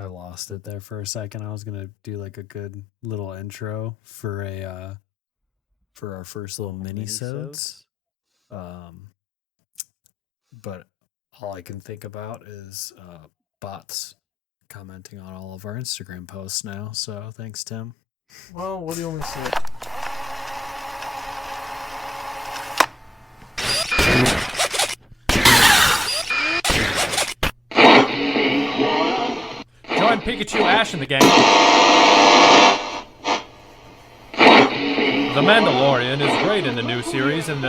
I lost it there for a second. I was gonna do like a good little intro for our first little minisodes. But all I can think about is bots commenting on all of our Instagram posts now. So thanks, Tim. Well, what do you want me to say? Join Pikachu, Ash, and the gang. The Mandalorian is great in the new series, and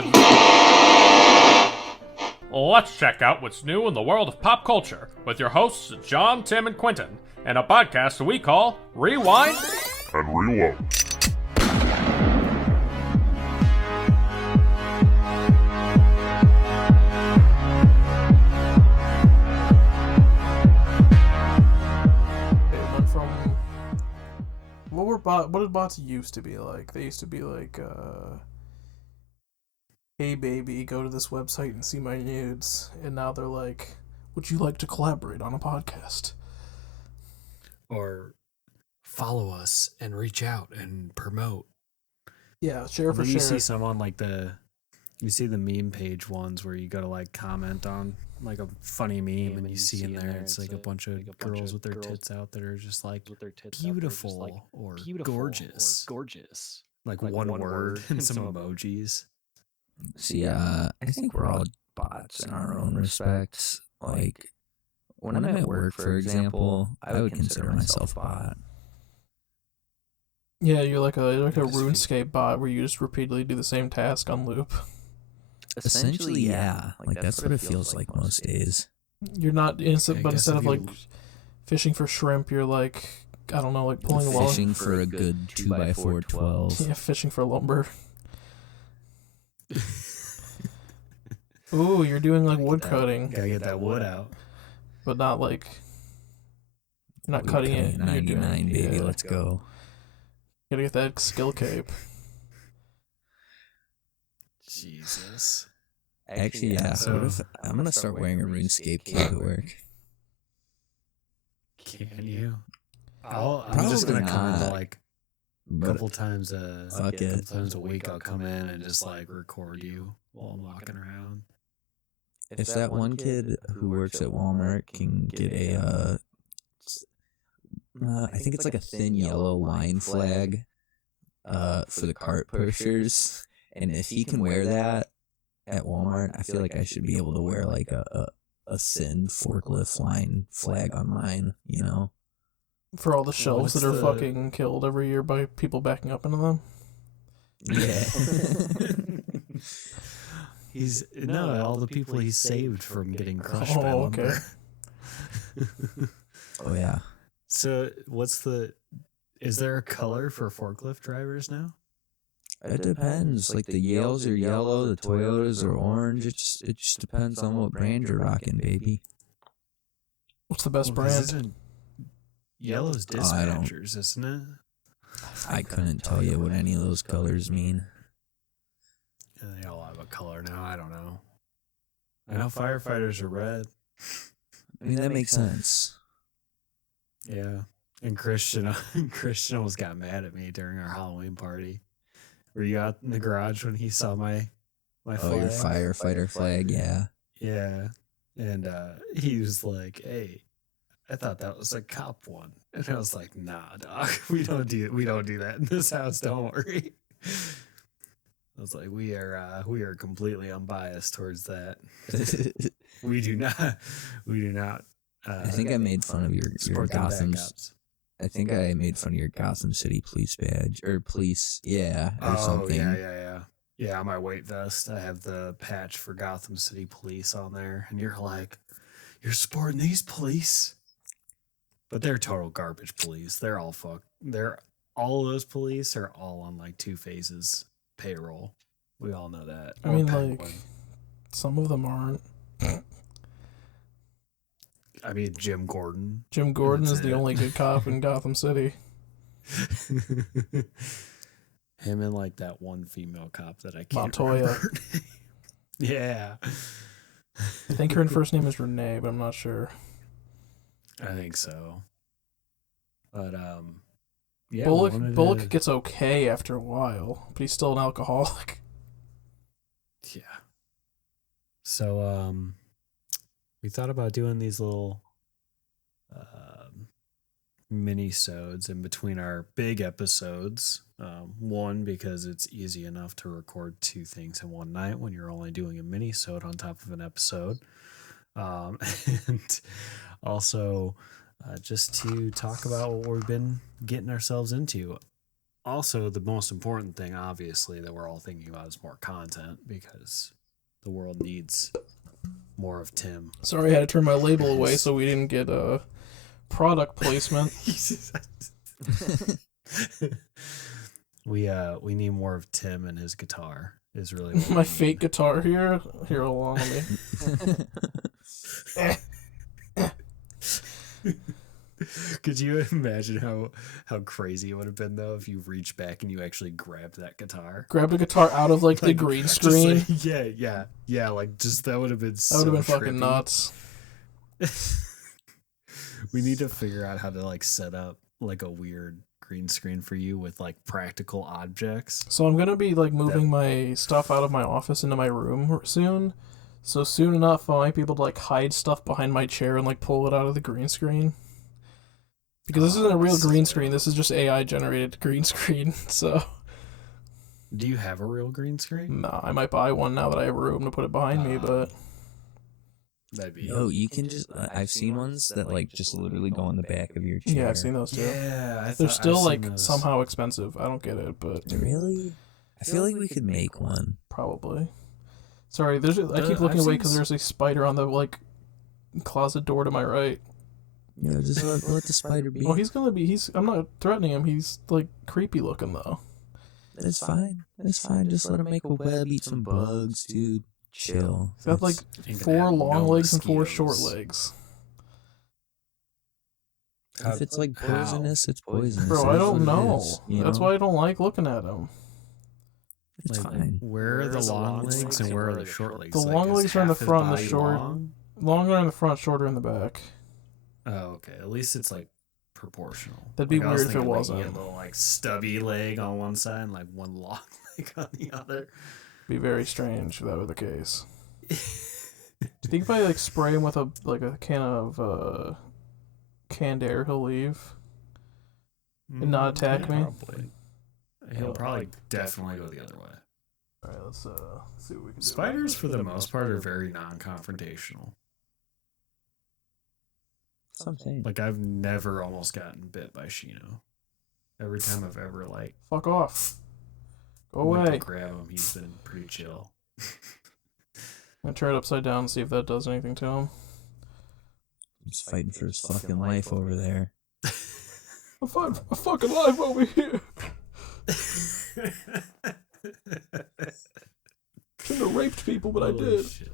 let's check out what's new in the world of pop culture with your hosts John, Tim, and Quentin, and a podcast we call Rewind and Reload. What did bots used to be like? They used to be like, hey baby, go to this website and see my nudes. And now they're like, would you like to collaborate on a podcast? Or follow us and reach out and promote. Yeah, share for You share. see some on like you see the meme page ones where you go to like comment on like a funny meme and you see in there it's like a bunch of girls with their tits out that are just like beautiful or gorgeous. Like one word and some emojis. See, I think we're all bots in our own respects. Like, when I'm at work, for example, I would consider myself bot. Yeah, you're like a RuneScape bot where you just repeatedly do the same task on loop. Essentially, yeah. Like, that's what it feels like most days. You're not innocent, but instead of like fishing for shrimp, you're like, I don't know, like pulling a log. Fishing for a good 2x4 12. Yeah, fishing for lumber. Ooh, you're doing like wood cutting. Gotta get that wood out. But not like, you're not cutting it. 99, you're doing, baby, let's go. Gotta get that skill cape. Jesus. Actually, yeah. So what if I'm gonna start wearing a RuneScape cape at work? Can you? I'm just gonna come into like a couple times a week. I'll come in and just like record you while I'm walking around. If that one kid who works at Walmart can get a, I think it's like a thin yellow line flag, for the cart pushers, and if he can wear that at Walmart, I feel like I should be able to wear like a thin forklift line flag on mine, you know? For all the shelves that are fucking killed every year by people backing up into them? Yeah. All the people he saved from getting crushed by lumber. Okay. Oh, yeah. So is there a color for forklift drivers now? It depends. Like the Yales are yellow, the Toyotas are orange. It just depends on what brand you're rocking, baby. What's the best brand? Yellow's dispatchers, isn't it? I couldn't tell you what any of those colors mean. Yeah, they all have a color now. I don't know. I know firefighters are red. I mean, that makes sense. Yeah. And Christian almost got mad at me during our Halloween party. Were you out in the garage when he saw my flag? Oh, your firefighter flag, yeah. Yeah. And he was like, "Hey, I thought that was a cop one." And I was like, "Nah, dog. We don't do that in this house, don't worry." I was like, we are completely unbiased towards that. We do not. I think I made fun of your Gotham. I think I made fun of your Gotham City police badge or police, or something. Yeah, on my weight vest, I have the patch for Gotham City Police on there, and you're like, "You're supporting these police," but they're total garbage police. They're all all of those police are all on like Two Faces payroll. We all know that. I mean, like, some of them aren't. I mean, Jim Gordon. Jim Gordon is the only good cop in Gotham City. Him and like that one female cop that I can't Montoya. remember. Yeah. I think her first name is Renee, but I'm not sure. I think so. But yeah, Bullock gets okay after a while, but he's still an alcoholic. Yeah. So we thought about doing these little mini-sodes in between our big episodes. One, because it's easy enough to record two things in one night when you're only doing a mini-sode on top of an episode. And also just to talk about what we've been getting ourselves into. Also, the most important thing, obviously, that we're all thinking about is more content, because the world needs more of Tim. Sorry, I had to turn my label away so we didn't get product placement. We need more of Tim and his guitar is really what My fake guitar here along me. Could you imagine how crazy it would have been though if you reached back and you actually grabbed that guitar? Grabbed a guitar out of like the green screen. Like, yeah, like just that would have been That would have been fucking nuts. We need to figure out how to like set up like a weird green screen for you with like practical objects. So I'm gonna be like moving my stuff out of my office into my room soon. So soon enough I might be able to like hide stuff behind my chair and like pull it out of the green screen. Because this isn't a real green screen, this is just AI generated green screen, so. Do you have a real green screen? Nah, I might buy one now that I have room to put it behind me, but. That'd be. No, you can just. I've seen ones that like just literally go on the back of your chair. Yeah, I've seen those too. Yeah, they're still like somehow expensive. I don't get it, but. Really? I feel like we could make one. Probably. Sorry, I keep looking away because there's a spider on the like closet door to my right. Yeah, just let the spider be. Well, I'm not threatening him. He's like creepy looking though. It's fine. It's fine. Just let him make a web, eat some bugs, dude. Chill. He's got like 4 long legs and 4 short legs. If it's like poisonous, it's poisonous. Bro, I don't know. That's know? why I don't like looking at him. It's fine. Where are the long legs and where are the short legs? The long legs are in the front and the short. Longer in the front, shorter in the back. Oh, okay. At least it's like proportional. That'd be weird if it wasn't. Like, a little like stubby leg on one side and like one long leg on the other. Be very strange if that were the case. Do you think if I like spray him with a can of canned air, he'll leave and not attack me? Probably. He'll probably definitely go the other way. All right, let's see what we can do. Spiders, for the most part, are very non-confrontational. Something. Like, I've never almost gotten bit by Shino. Every time I've ever, like... Fuck off. Go went to away. grab him, he's been pretty chill. I'm gonna turn it upside down and see if that does anything to him. He's fighting for his fucking life over there. I'm fighting for my fucking life over here. Shouldn't have raped people, but I did. Shit.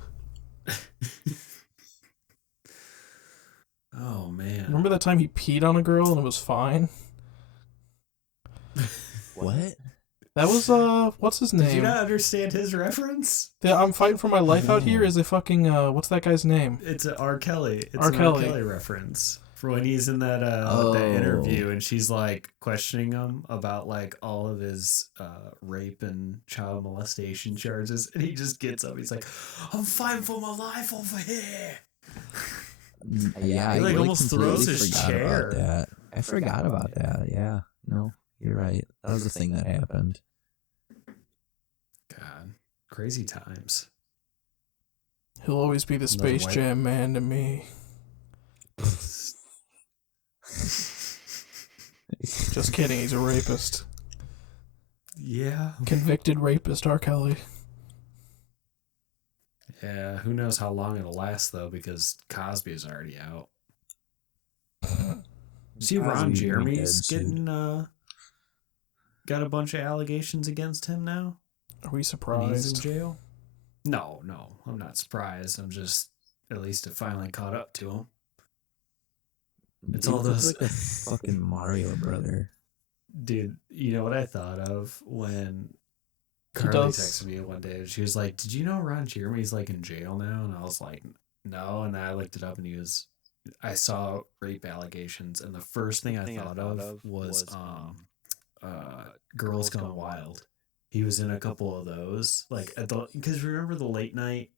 Oh, man. Remember that time he peed on a girl and it was fine? What? That was, what's his name? Did you not understand his reference? Yeah, I'm fighting for my life out here is a fucking, what's that guy's name? It's a R. Kelly. It's R. an Kelly. R. Kelly reference. For when he's in that that interview and she's like questioning him about like all of his rape and child molestation charges, and he just gets up. He's like, "I'm fighting for my life over here." Yeah, he I like almost throws completely his forgot chair. about that. I forgot about that. Yeah, no, you're right. That was the thing that happened. God, crazy times. He'll always be the Space Jam man to me. Just kidding, he's a rapist. Yeah. Convicted rapist R. Kelly. Yeah, who knows how long it'll last though, because Cosby's already out. See, Ron Jeremy's getting got a bunch of allegations against him now. Are we And he's surprised? in jail. No, I'm not surprised. I'm just at least it finally caught up to him. It's all those like a fucking Mario brother. Dude, you know what I thought of when He Carly does. texted me one day and she was like, "Did you know Ron Jeremy's like in jail now?" And I was like, "No." And then I looked it up and he was I saw rape allegations, and the first thing I thought of was Girls Gone Wild. He was in a couple of those, like because remember the late night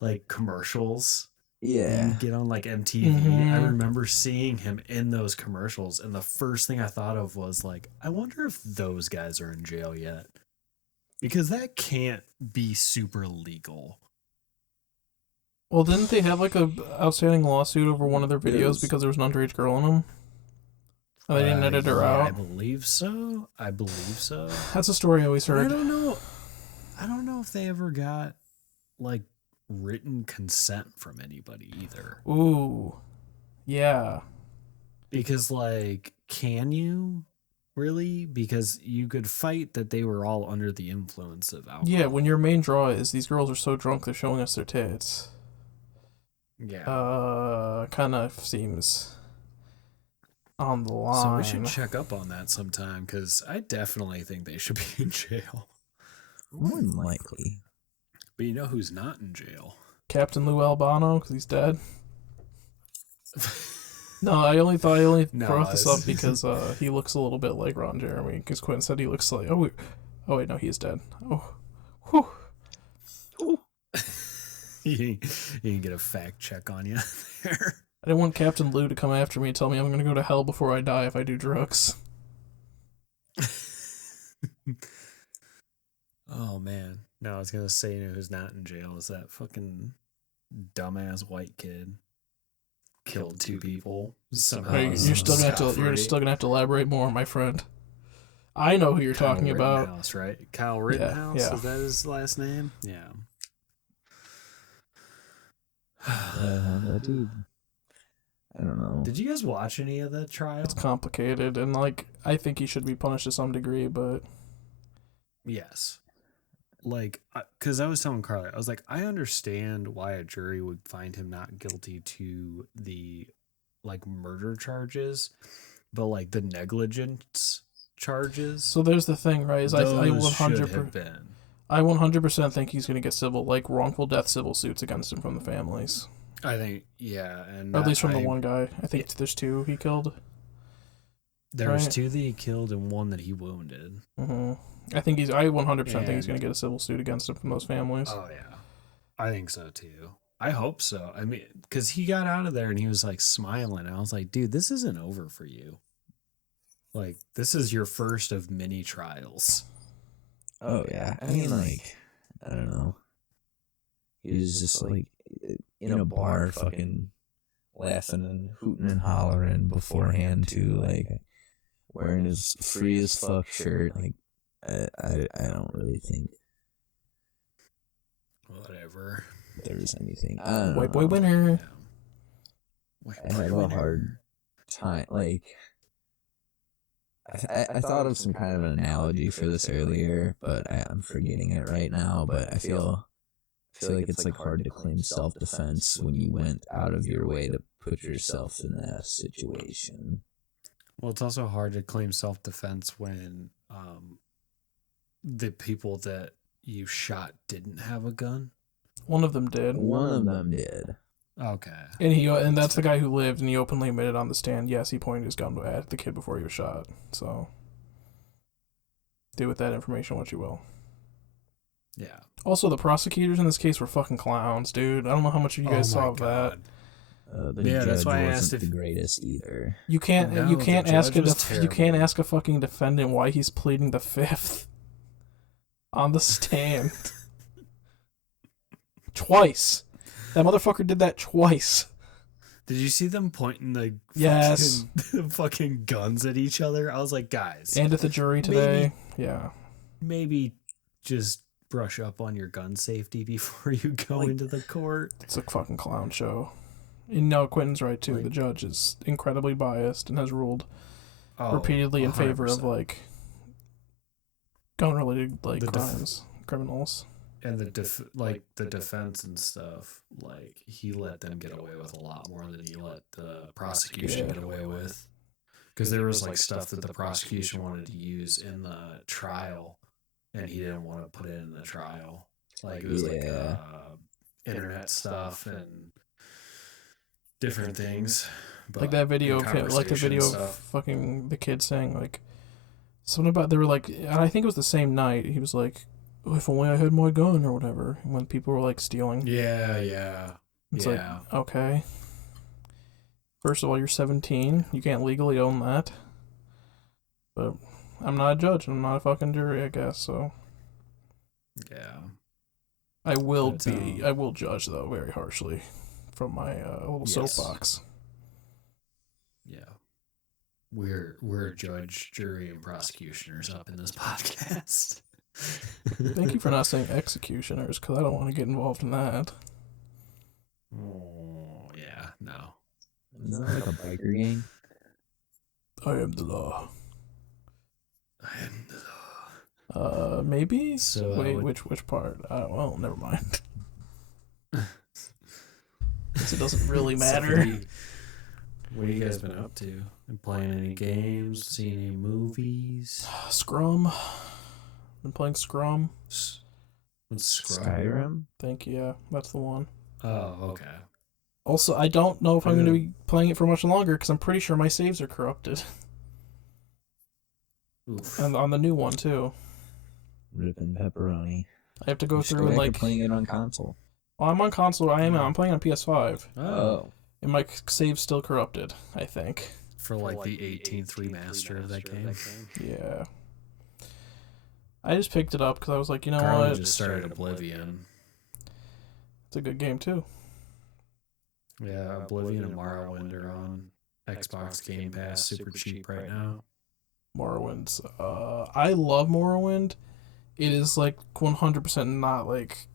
like commercials that Yeah. you'd get on like MTV. I remember seeing him in those commercials, and the first thing I thought of was like, I wonder if those guys are in jail yet, because that can't be super legal. Well, didn't they have like a outstanding lawsuit over one of their videos because there was an underage girl in them? And they didn't edit her out. I believe so. That's a story I always heard. I don't know if they ever got like written consent from anybody either. Ooh, yeah. Because like, can you really? Because you could fight that they were all under the influence of alcohol. Yeah, when your main draw is these girls are so drunk they're showing us their tits. Yeah. Kind of seems on the line. So we should check up on that sometime, because I definitely think they should be in jail. More than likely. But you know who's not in jail? Captain Lou Albano, because he's dead. No, I only brought this up because he looks a little bit like Ron Jeremy. Because Quentin said he looks like wait, no, he's dead. Oh, whew. You can get a fact check on you there. I didn't want Captain Lou to come after me and tell me I'm gonna go to hell before I die if I do drugs. Oh man, no, I was gonna say, you know who's not in jail is that fucking dumbass white kid. Killed 2 people. Somehow You're still gonna have to elaborate more, my friend. I know who you're talking about. Rittenhouse, right? Kyle Rittenhouse, yeah. Is that his last name? Yeah. Dude, I don't know. Did you guys watch any of the trial? It's complicated, and like I think he should be punished to some degree, but Yes. Like, because I was telling Carly, I was like, I understand why a jury would find him not guilty to the like murder charges, but like the negligence charges. So there's the thing, right? Is I 100%. I 100% think he's gonna get like wrongful death civil suits against him from the families. I think, yeah, and Or at least from the one guy. I think there's 2 he killed. There was 2 that he killed and 1 that he wounded. Mm-hmm. I 100% think he's gonna get a civil suit against him from those families. Oh yeah, I think so too. I hope so. I mean, because he got out of there and he was like smiling. I was like, dude, this isn't over for you. Like, this is your first of many trials. Oh yeah, I mean, like, I don't know. He was just like in a bar, fucking laughing and hooting and hollering beforehand too, like wearing his free as fuck shirt. Like, I don't really think Whatever. there's anything. White boy winner. I have a hard time. Like, I thought of some kind of an analogy for this earlier, but I'm forgetting it right now. But I feel like it's like hard to claim self-defense when you went out of your way to put yourself in that situation. Well, it's also hard to claim self-defense when the people that you shot didn't have a gun. One of them did. One of them did. Okay. And that's the guy who lived, and he openly admitted on the stand, yes, he pointed his gun at the kid before he was shot. So, do with that information what you will. Yeah. Also, the prosecutors in this case were fucking clowns, dude. I don't know how much of you guys saw of that. That's why I asked if the greatest either. You can't ask a fucking defendant why he's pleading the fifth on the stand. Twice. That motherfucker did that twice. Did you see them pointing the fucking guns at each other? I was like, guys. And at the jury today. Maybe just brush up on your gun safety before you go into the court. It's a fucking clown show. And no, Quentin's right too. The judge is incredibly biased and has ruled repeatedly in favor of gun-related crimes, criminals. And the defense and stuff, like, he let them get away with a lot more than he let the prosecution get away with. Because there was like stuff that the prosecution wanted to use in the trial, and he didn't want to put it in the trial. Like, it was like internet stuff and different things. Like that video of him, like the video of fucking the kid saying like something about they were like, and I think it was the same night. He was like, oh, "If only I had my gun" or whatever. When people were like stealing. Yeah. It's like, okay. First of all, you're 17. You can't legally own that. But I'm not a judge. I'm not a fucking jury, I guess. So. Yeah. I will judge though very harshly from my little soapbox. Yeah. We're judge, jury, and prosecutioners up in this podcast. Thank you for not saying executioners, because I don't want to get involved in that. Oh, yeah, no. Is that like a biker gang? I am the law. I am the law. Maybe? So, wait, which part? Well, never mind. It doesn't really matter. What have you guys been up to? Been playing any games? Seen any movies? Scrum. Been playing Scrum. What's Scrum? Skyrim? Thank you. Yeah, that's the one. Oh, okay. Also, I don't know if I'm going to be playing it for much longer because I'm pretty sure my saves are corrupted. Oof. And on the new one too. Ripping pepperoni. I have to go through and like playing it on console. Well, I'm on console. I'm playing on PS5. Oh. And my save's still corrupted, I think. For like the 18th remaster of that game. Yeah. I just picked it up because I was like, you know Carly what? just started Oblivion. It's a good game too. Yeah, Oblivion and Morrowind are on Xbox Game Pass, super cheap right now. Morrowind's. I love Morrowind. It is like 100% not like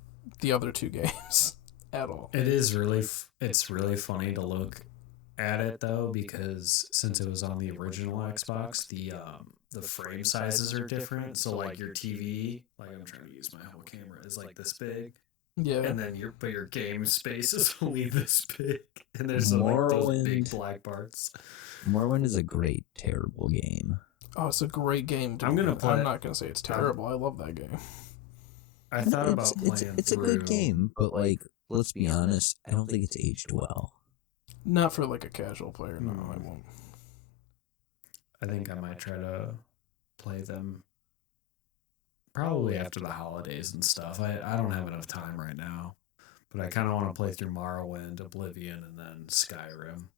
the other two games at all. It is really, it's really funny to look at it though, because since it was on the original Xbox, the frame sizes are different. So like your TV, like I'm trying to use my whole camera, is like this big. Yeah. And then your game space is only this big. And there's like those big black parts. Morrowind is a great, terrible game. Oh, it's a great game. Dude. I'm not gonna say it's terrible. I love that game. I thought about playing it's a good game, but like, let's be honest, I don't think it's aged well. Not for like a casual player. No, I won't. I think I might try to play them probably after the holidays and stuff. I don't have enough time right now, but I kind of want to play through Morrowind, Oblivion, and then Skyrim.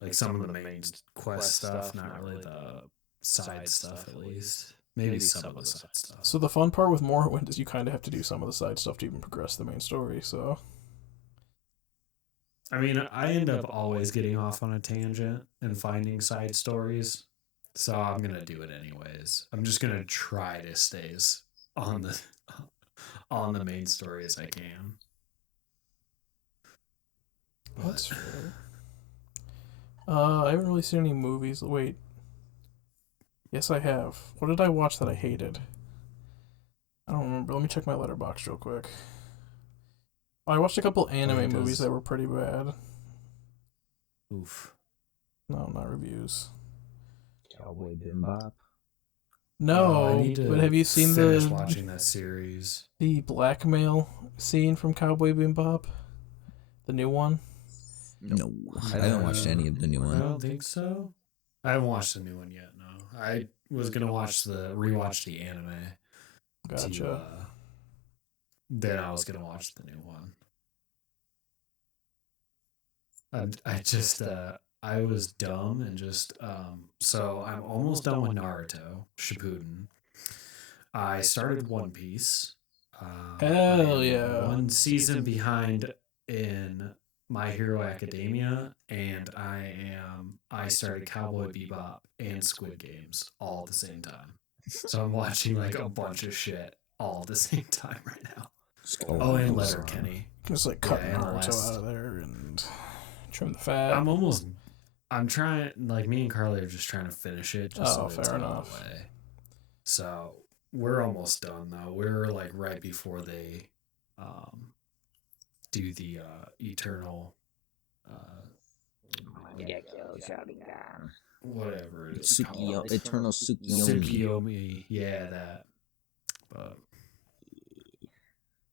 Like some of the main quest stuff, not really the side stuff at least. Maybe some of the side stuff. So the fun part with Morrowind is you kind of have to do some of the side stuff to even progress the main story, so... I mean, I end up always getting off on a tangent and finding side stories, so I'm going to do it anyways. I'm just going to try to stay as on the main story as I can. That's fair. I haven't really seen any movies. Wait. Yes, I have. What did I watch that I hated? I don't remember. Let me check my letterbox real quick. I watched a couple anime movies that were pretty bad. Oof. No, not reviews. Cowboy Bebop. No, but have you seen watching that series? The blackmail scene from Cowboy Bebop? The new one? No, I haven't watched any of the new one. I don't think so. I haven't watched the new one yet. No, I was gonna rewatch the anime. Gotcha. Then I was gonna watch the new one. I just I was dumb and just so I'm almost done with Naruto Shippuden. I started One Piece. Hell yeah! One season behind in My Hero Academia, and I started Cowboy Bebop and Squid Games all at the same time. So I'm watching like a bunch of shit all at the same time right now. And Letterkenny. Just like cut Naruto out of there and trim the fat. I'm trying, like me and Carly are just trying to finish it. Just fair enough. Away. So we're almost done though. We're like right before they do the eternal whatever it is called. Eternal Tsukiyomi. Yeah, that. But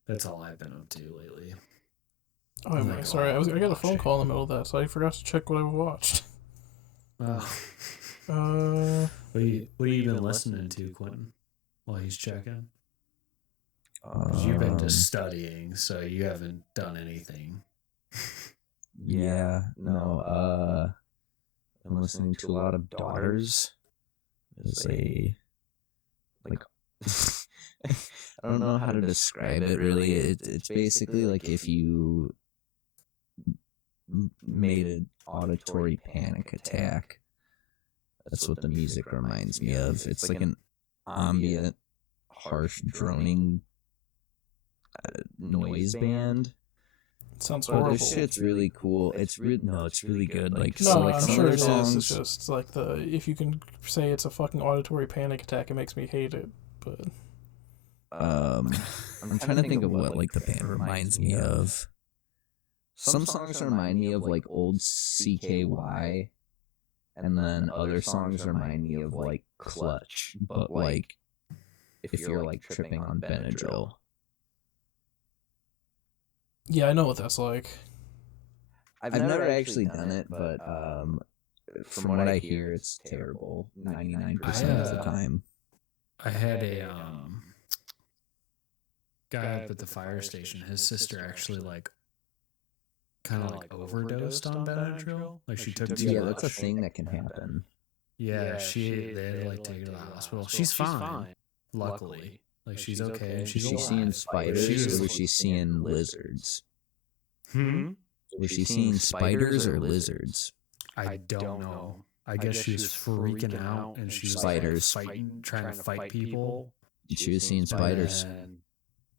that's all I've been up to lately. Oh, am I sorry. I got a phone call in the middle of that, so I forgot to check what I watched. What have you been listening to, Quentin, while he's checking? 'Cause you've been just studying, so you haven't done anything. Yeah, no, I'm listening to a lot of Daughters. It's like, I don't know how to describe it really. It's basically like if you made an auditory panic attack. That's what the music reminds me of. It's like an ambient, harsh, droning noise band. It sounds But horrible. this shit's really cool. It's really good. Like, No, so like I'm some sure of it their is. songs. It's just like if you can say it's a fucking auditory panic attack, it makes me hate it. But I'm trying to think of what like the band reminds me of. Some songs remind me of like old CKY, and then other songs remind me of like Clutch, but like if you're like tripping on Benadryl. yeah, I know what that's like. I've never actually done it, but from what I hear, it's terrible 99% of the time. I had a guy up at the fire station. His sister actually like kind of like overdosed on Benadryl. Like she took too Yeah, much. that's a thing that can happen. Yeah, they had to like take her to the hospital. She's fine, luckily. Like she's okay. And she's Was she alive. seeing spiders or was she seeing lizards? Was she seeing spiders or lizards? I don't know. I guess she was freaking out and she was Spiders. like fighting, trying to fight people. She was seeing spiders. And,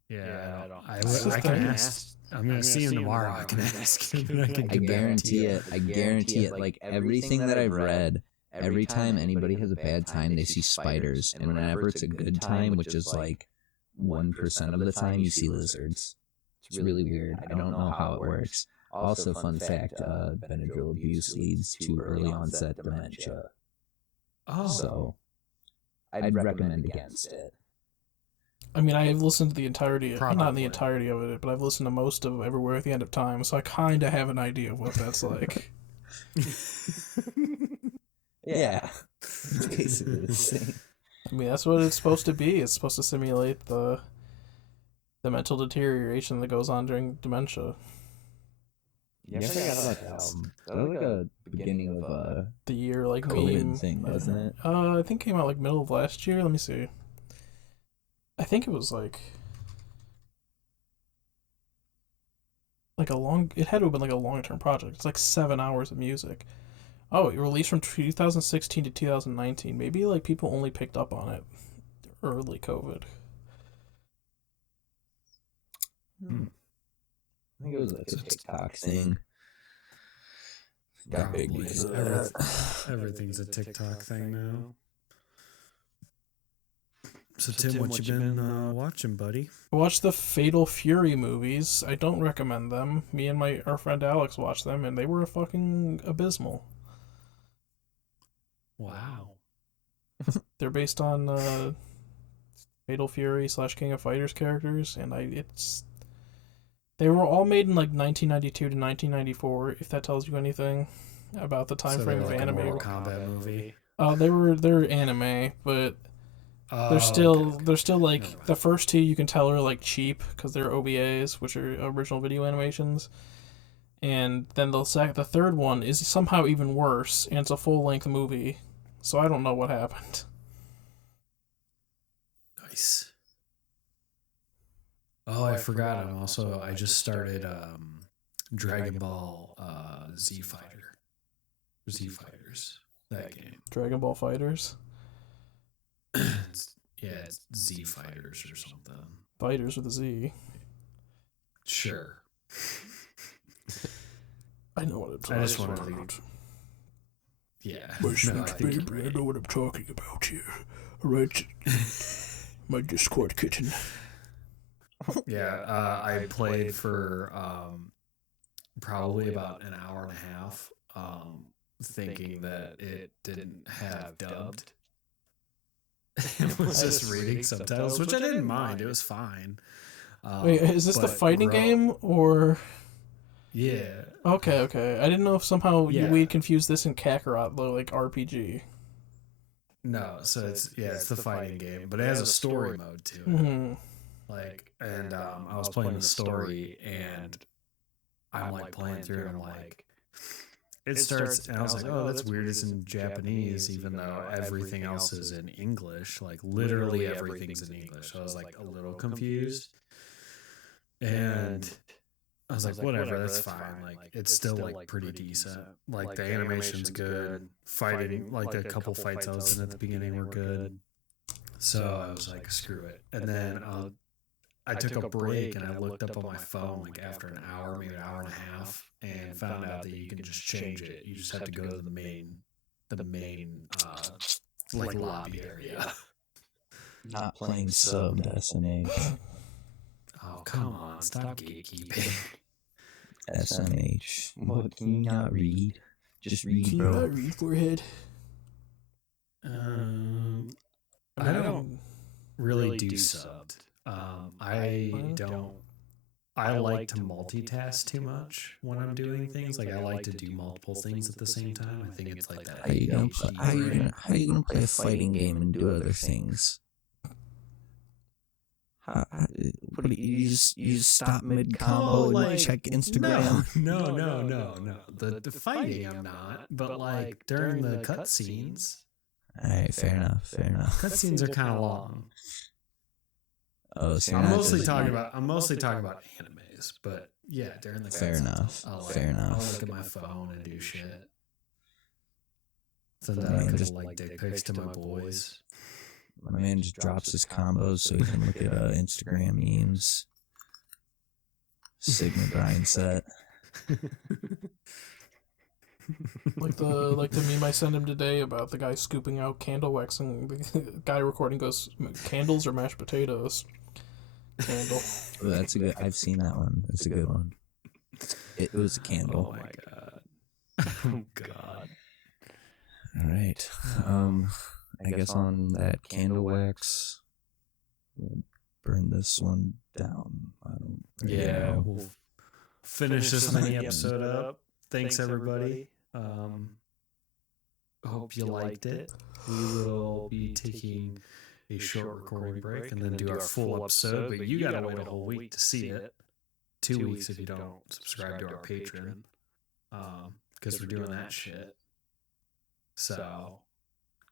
yeah, I can ask. I'm gonna see him tomorrow. I can ask him. And I can I get back to guarantee you. it. I guarantee it. Like everything that I've read, every time anybody has a bad time, they see spiders, and whenever it's a good time, which is like 1% of the time, you see lizards. It's really weird. I don't know how it works. Also, fun fact: Benadryl abuse leads to early onset dementia. Oh, So, I'd recommend against it. I mean, I've listened to the entirety, not the Probably. entirety of it, but I've listened to most of Everywhere at the End of Time, so I kind of have an idea of what that's like. Yeah, it's basically the same. I mean, that's what it's supposed to be. It's supposed to simulate the mental deterioration that goes on during dementia. Yeah, I forgot about that album. That was like a beginning of The year, like, COVID meme. thing, wasn't it? I think it came out, like, middle of last year. Let me see. I think it was, like it had to have been, like, a long-term project. It's, like, 7 hours of music. Oh, it released from 2016 to 2019. Maybe, like, people only picked up on it early COVID. I think it was like a TikTok thing. Got big probably. because of that. Everything's a TikTok thing now. So Tim, what you been watching, buddy? I watched the Fatal Fury movies. I don't recommend them. Me and our friend Alex watched them, and they were fucking abysmal. Wow. They're based on Fatal Fury / King of Fighters characters, and they were all made in like 1992 to 1994. If that tells you anything about the time frame of like anime. a Mortal Kombat movie. They're anime, but they're still like Never mind. the first two you can tell are like cheap because they're OVAs, which are original video animations. And then the third one is somehow even worse, and it's a full-length movie. So I don't know what happened. Nice. Oh, I forgot. I just started Dragon Ball Z Fighters. That game. Dragon Ball Fighters. It's Z Fighters or something. Fighters with a Z. Sure. I know what I'm talking I just about. wanted to. Yeah. My No, sweet I think baby, I know what I'm talking about here. Alright? My Discord kitten. Yeah, I played for probably about an hour and a half, thinking that it didn't have dubbed. It was just reading subtitles, which I didn't mind. It was fine. Wait, is this the but fighting Ro- game, or... Yeah. Okay. I didn't know if somehow Yeah. we'd confuse this and Kakarot, though, like RPG. No, so it's the fighting game, but it has a story mode to it. Mm-hmm. Like, and I was playing the story, and I'm like playing through, and I'm like, it starts, and I was like, oh, that's weird. It's in Japanese, even though everything else is in English. Like, literally everything's in English. So I was like a little confused, and I was like, whatever, that's fine. Like, it's still like pretty decent. Like, the animation's good. Fighting, like a couple fights I was in at the beginning were good. So I was like, screw it. And then I took a break and I looked up on my phone like after an hour, maybe an hour and a half, and found out that you can just change it. You just have to go to the main like lobby area. Not playing sub SMH. Oh, come on, stop gatekeeping. SMH. What, can you not read? Just read, Can you bro. not read, forehead? I don't really do subbed. I like to multitask too much when I'm doing things. Like, I like to do multiple things at the same time. I think it's like that. How you gonna play a fighting game and do other things? What do you just stop mid combo and check Instagram? No. The fighting I'm not, but like during the cutscenes. Alright, fair enough. Cutscenes are kind of long. Oh, so I'm mostly talking about animes, but yeah, during the fair enough. I'll look at my phone and do shit. So that I could like dick pics to my boys. My man just drops his combos so he can look at Instagram memes. Sigma grind set. Like the meme I sent him today about the guy scooping out candle wax, and the guy recording goes, "Candles or mashed potatoes?" Candle. Oh, that's a good. I've seen that one. That's a good one. It was a candle. Oh my god. Oh god. All right. I guess on that candle wax, we'll burn this one down. We'll finish this mini episode up. Thanks everybody. Hope you liked it. We will be taking a short recording break and then do our full episode, but you gotta wait a whole week to see it. 2 weeks if you don't subscribe to our Patreon, because we're doing that shit. So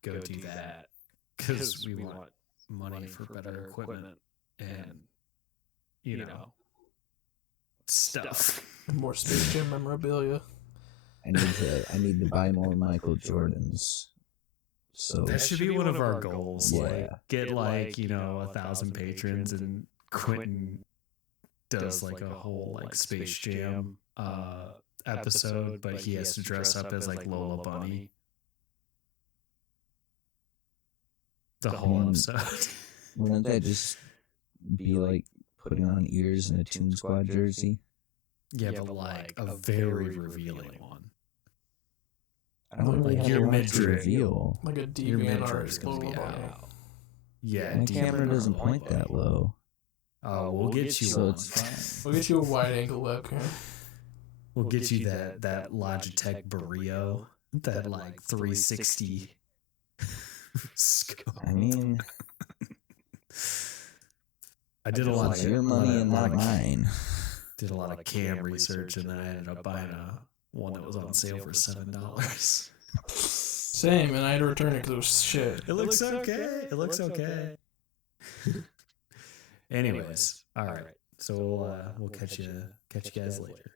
go do that, because we want money for better equipment and stuff. More Space Jam memorabilia. I need to buy more Michael Jordans. So that should be one of our goals. Yeah. Like, get 1,000 patrons, and Quentin does like a whole like Space Jam episode, but he has to dress up as like Lola Bunny. The whole episode. Wouldn't that just be like putting on ears and a Toon Squad jersey? Yeah, but like a very revealing one. I don't really Like have your much to mid-drip. reveal. Like a Your DeviantArt mid-drip is gonna be Lola Bunny. out. Yeah, My camera doesn't point that low. Oh, we'll get you So one. it's fine. We'll get you a wide angle webcam. We'll get you that Logitech Brio, that like 360 scope. I mean, I did a lot it's of your money and not mine. Did a lot of cam research, and then I ended up buying one that was on sale for $7. Same, and I had to return it because it was shit. It looks okay. It looks okay. Anyways, all right. So we'll catch you guys later.